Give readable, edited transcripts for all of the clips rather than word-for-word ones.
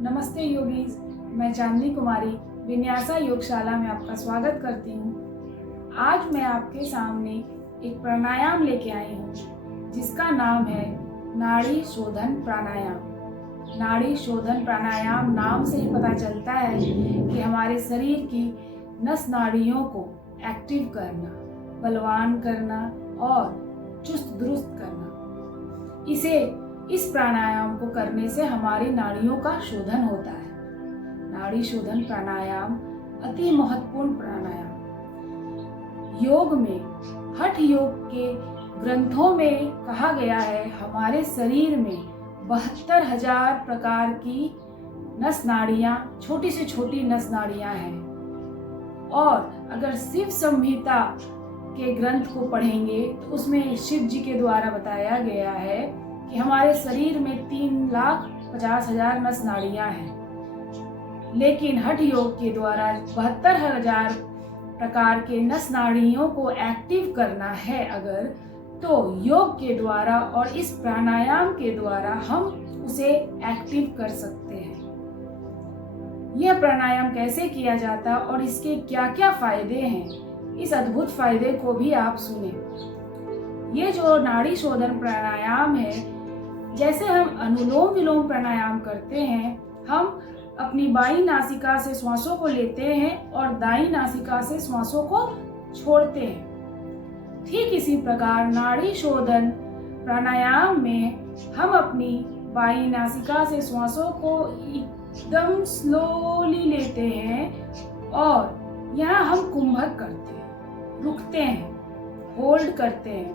नमस्ते योगीज, मैं चांदनी कुमारी विन्यासा योगशाला में आपका स्वागत करती हूँ। आज मैं आपके सामने एक प्राणायाम लेके आई हूँ जिसका नाम है नाड़ी शोधन प्राणायाम। नाड़ी शोधन प्राणायाम नाम से ही पता चलता है कि हमारे शरीर की नस नाड़ियों को एक्टिव करना, बलवान करना और चुस्त दुरुस्त करना। इस प्राणायाम को करने से हमारी नाड़ियों का शोधन होता है। नाड़ी शोधन प्राणायाम अति महत्वपूर्ण प्राणायाम। योग में, हठ योग के ग्रंथों में कहा गया है हमारे शरीर में 72,000 प्रकार की नस नाड़ियाँ, छोटी से छोटी नस नाड़ियाँ हैं। और अगर शिव संहिता के ग्रंथ को पढ़ेंगे तो उसमें शिव जी के द्वारा बताया गया है कि हमारे शरीर में 3,50,000 नस नाड़ियाँ हैं, लेकिन हठ योग के द्वारा 72,000 प्रकार के नस नाड़ियों को एक्टिव करना है अगर, तो योग के द्वारा और इस प्राणायाम के द्वारा हम उसे एक्टिव कर सकते हैं। यह प्राणायाम कैसे किया जाता और इसके क्या क्या फायदे हैं, इस अद्भुत फायदे को भी आप सुने। ये जो नाड़ी शोधन प्राणायाम है, जैसे हम अनुलोम विलोम प्राणायाम करते हैं, हम अपनी बाईं नासिका से श्वासों को लेते हैं और दाईं नासिका से श्वासों को छोड़ते हैं। ठीक इसी प्रकार नाड़ी शोधन प्राणायाम में हम अपनी बाईं नासिका से श्वासों को एकदम स्लोली लेते हैं और यहाँ हम कुंभक करते हैं, रुकते हैं, होल्ड करते हैं।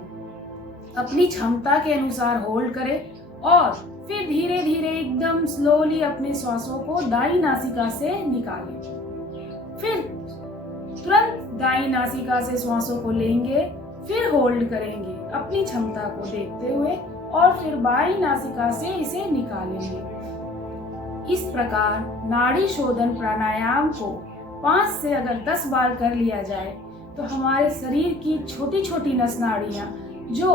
अपनी क्षमता के अनुसार होल्ड करें और फिर धीरे धीरे एकदम स्लोली अपने श्वासों को दाईं नासिका से निकालें। फिर तुरंत दाईं नासिका से श्वासों को लेंगे, फिर होल्ड करेंगे अपनी क्षमता को देखते हुए और फिर बाईं नासिका से इसे निकालेंगे। इस प्रकार नाड़ी शोधन प्राणायाम को 5 से अगर 10 बार कर लिया जाए तो हमारे शरीर की छोटी छोटी नस नाड़ियाँ, जो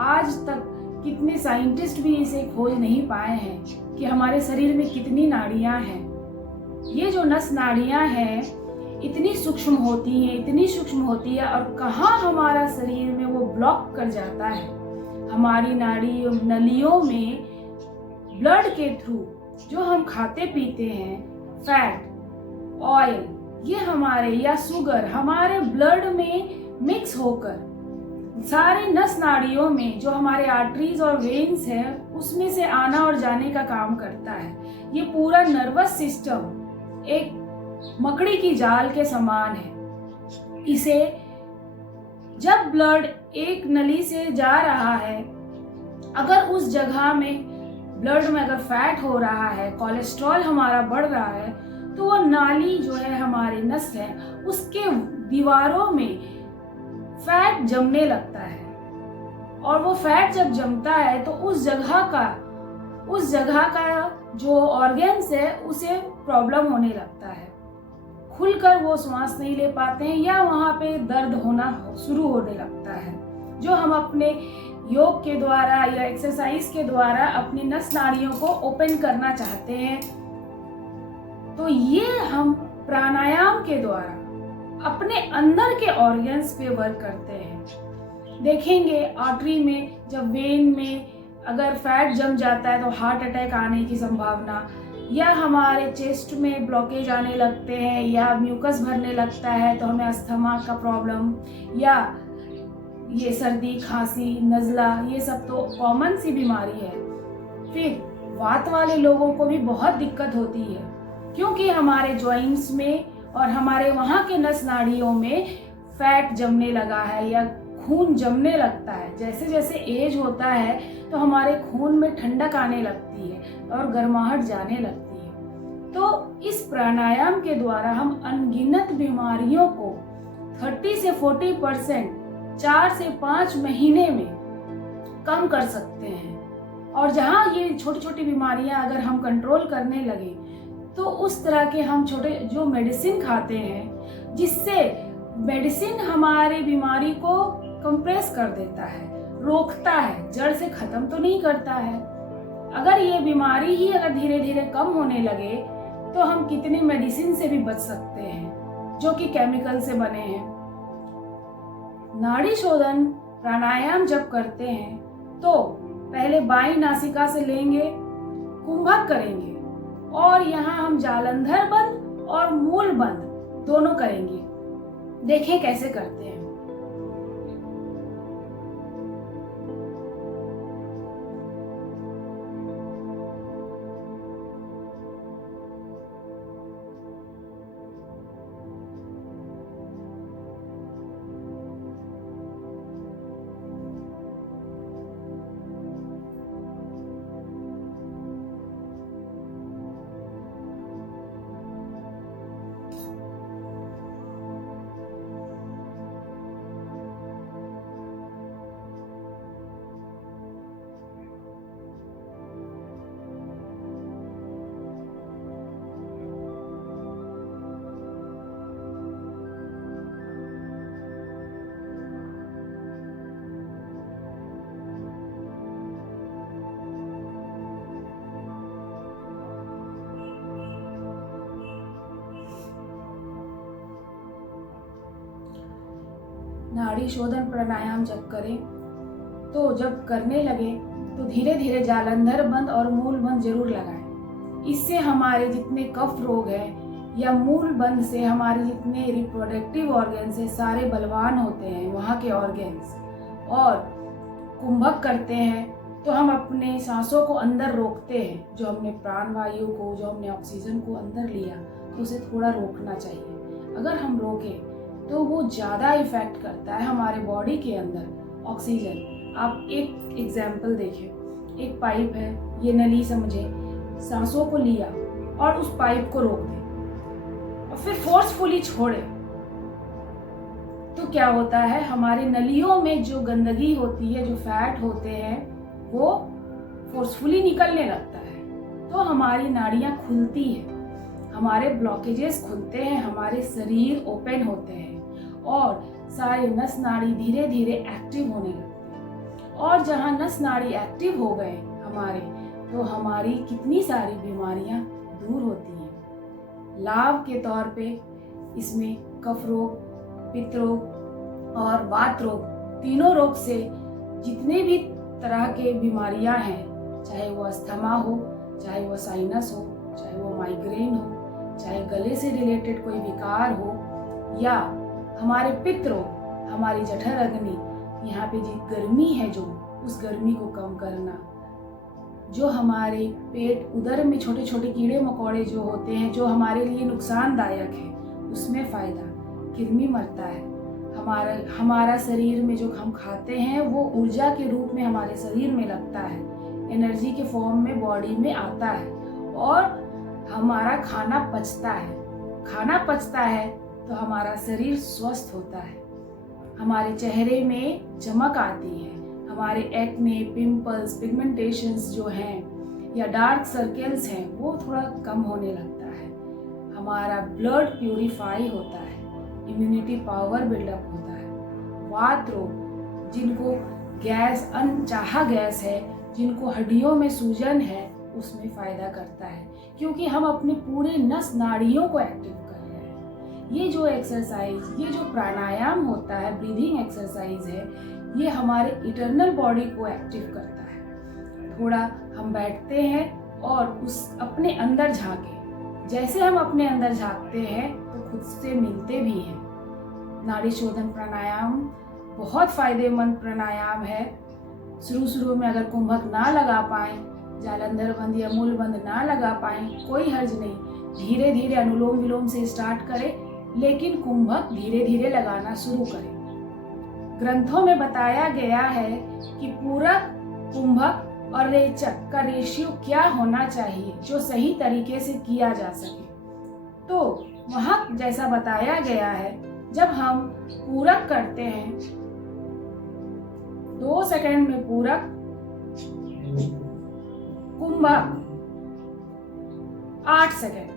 आज तक कितने साइंटिस्ट भी इसे खोज नहीं पाए हैं कि हमारे शरीर में कितनी नाड़ियां हैं। ये जो नस नाड़ियां हैं इतनी सूक्ष्म होती हैं, इतनी सूक्ष्म होती है, और कहाँ हमारा शरीर में वो ब्लॉक कर जाता है। हमारी नाड़ी नलियों में ब्लड के थ्रू जो हम खाते पीते हैं, फैट, ऑयल, ये हमारे या शुगर हमारे ब्लड में मिक्स होकर सारे नस नाड़ियों में, जो हमारे आर्टरीज और वेन्स है, उसमें से आना और जाने का काम करता है। ये पूरा नर्वस सिस्टम एक मकड़ी की जाल के समान है। इसे जब ब्लड एक नली से जा रहा है, अगर उस जगह में ब्लड में अगर फैट हो रहा है, कोलेस्ट्रॉल हमारा बढ़ रहा है, तो वो नाली जो है, हमारी नस है, उसके दीवारों में फैट जमने लगता है। और वो फैट जब जमता है तो उस जगह का जो ऑर्गन्स है उसे प्रॉब्लम होने लगता है, खुलकर वो सांस नहीं ले पाते हैं या वहाँ पे दर्द होना शुरू होने लगता है। जो हम अपने योग के द्वारा या एक्सरसाइज के द्वारा अपनी नस नाड़ियों को ओपन करना चाहते हैं, तो ये हम प्राणायाम के द्वारा अपने अंदर के ऑर्गन्स पे वर्क करते हैं। देखेंगे आर्टरी में, जब वेन में अगर फैट जम जाता है तो हार्ट अटैक आने की संभावना, या हमारे चेस्ट में ब्लॉकेज आने लगते हैं, या म्यूकस भरने लगता है तो हमें अस्थमा का प्रॉब्लम, या ये सर्दी, खांसी, नज़ला, ये सब तो कॉमन सी बीमारी है। फिर वात वाले लोगों को भी बहुत दिक्कत होती है, क्योंकि हमारे जॉइंट्स में और हमारे वहाँ के नस नाड़ियों में फैट जमने लगा है या खून जमने लगता है। जैसे जैसे एज होता है तो हमारे खून में ठंडक आने लगती है और गर्माहट जाने लगती है। तो इस प्राणायाम के द्वारा हम अनगिनत बीमारियों को 30 से 40% 4 से 5 महीने में कम कर सकते हैं। और जहाँ ये छोटी छोटी बीमारियां अगर हम कंट्रोल करने लगे, तो उस तरह के हम छोटे जो मेडिसिन खाते हैं, जिससे मेडिसिन हमारे बीमारी को कंप्रेस कर देता है, रोकता है, जड़ से खत्म तो नहीं करता है। अगर ये बीमारी ही अगर धीरे धीरे कम होने लगे तो हम कितनी मेडिसिन से भी बच सकते हैं जो कि केमिकल से बने हैं। नाड़ी शोधन प्राणायाम जब करते हैं तो पहले बाईं नासिका से लेंगे, कुंभक करेंगे और यहाँ हम जालंधर बंद और मूल बंद दोनों करेंगे। देखें कैसे करते हैं। नाड़ी शोधन प्राणायाम जब करें तो जब करने लगे तो धीरे धीरे जालंधर बंद और मूल बंद जरूर लगाएं। इससे हमारे जितने कफ रोग हैं या मूल बंद से हमारे जितने रिप्रोडक्टिव ऑर्गन्स हैं सारे बलवान होते हैं वहाँ के ऑर्गन्स। और कुंभक करते हैं तो हम अपने सांसों को अंदर रोकते हैं, जो हमने प्राण वायु को, जो हमने ऑक्सीजन को अंदर लिया तो उसे थोड़ा रोकना चाहिए। अगर हम रोकें तो वो ज़्यादा इफेक्ट करता है हमारे बॉडी के अंदर ऑक्सीजन। आप एक एग्जाम्पल देखें, एक पाइप है, ये नली समझे, सांसों को लिया और उस पाइप को रोक दें और फिर फोर्सफुली छोड़े तो क्या होता है, हमारे नलियों में जो गंदगी होती है, जो फैट होते हैं वो फोर्सफुली निकलने लगता है तो हमारी नाड़ियाँ खुलती है, हमारे ब्लॉकेजेस खुलते हैं, हमारे शरीर ओपन होते हैं और सारे नस नाड़ी धीरे धीरे एक्टिव होने लगते हैं। और जहाँ नस नाड़ी एक्टिव हो गए हमारे तो हमारी कितनी सारी बीमारियां दूर होती हैं। लाभ के तौर पे इसमें कफ रोग, पित्त रोग और वात रोग, तीनों रोग से जितने भी तरह के बीमारियां हैं, चाहे वो अस्थमा हो, चाहे वो साइनस हो, चाहे वो माइग्रेन हो, चाहे गले से रिलेटेड कोई विकार हो या हमारे पित्त रोग, हमारी जठर अग्नि, यहाँ पे जी गर्मी है जो उस गर्मी को कम करना, जो हमारे पेट उदर में छोटे छोटे कीड़े मकोड़े जो होते हैं जो हमारे लिए नुकसानदायक है उसमें फ़ायदा, कृमि मरता है, हमारा शरीर में जो हम खाते हैं वो ऊर्जा के रूप में हमारे शरीर में लगता है, एनर्जी के फॉर्म में बॉडी में आता है और हमारा खाना पचता है। खाना पचता है तो हमारा शरीर स्वस्थ होता है, हमारे चेहरे में चमक आती है, हमारे एक्ने, पिंपल्स, पिगमेंटेशंस जो हैं या डार्क सर्कल्स हैं वो थोड़ा कम होने लगता है, हमारा ब्लड प्यूरिफाई होता है, इम्यूनिटी पावर बिल्डअप होता है। वात रोग, जिनको गैस, अनचाहा गैस है, जिनको हड्डियों में सूजन है, उसमें फ़ायदा करता है क्योंकि हम अपने पूरे नस नाड़ियों को एक्टिव कर रहे हैं। ये जो एक्सरसाइज, ये जो प्राणायाम होता है, ब्रीदिंग एक्सरसाइज है, ये हमारे इंटरनल बॉडी को एक्टिव करता है। थोड़ा हम बैठते हैं और उस अपने अंदर झांके, जैसे हम अपने अंदर झांकते हैं तो खुद से मिलते भी हैं। नाड़ी शोधन प्राणायाम बहुत फायदेमंद प्राणायाम है। शुरू में अगर कुंभक ना लगा पाएँ, जालंधर बंद या मूल बंद ना लगा पाएँ, कोई हर्ज नहीं, धीरे धीरे अनुलोम विलोम से स्टार्ट करें, लेकिन कुंभक धीरे धीरे लगाना शुरू करें। ग्रंथों में बताया गया है कि पूरक, कुंभक और रेचक का रेशियो क्या होना चाहिए जो सही तरीके से किया जा सके। तो वहाँ जैसा बताया गया है, जब हम पूरक करते हैं 2 सेकंड में पूरक, कुंभक 8 सेकंड,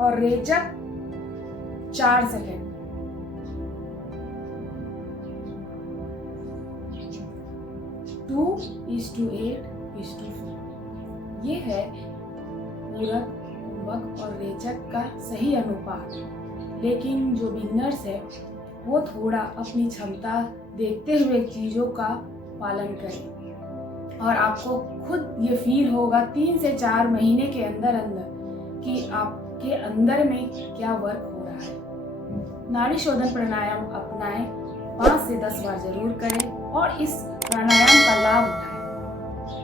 और रेचक 4 सेकंड। 2:8:4 ये है पूरक, कुंभक और रेचक का सही अनुपात। लेकिन जो बिगनर्स है वो थोड़ा अपनी क्षमता देखते हुए चीज़ों का पालन करें और आपको खुद ये फील होगा 3 से 4 महीने के अंदर अंदर कि आपके अंदर में क्या वर्क हो रहा है। नाड़ी शोधन प्राणायाम अपनाएं, 5 से 10 बार जरूर करें और इस प्राणायाम का लाभ उठाएं।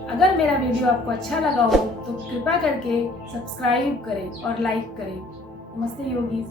अगर मेरा वीडियो आपको अच्छा लगा हो तो कृपया करके सब्सक्राइब करें और लाइक करें। नमस्ते योगीज।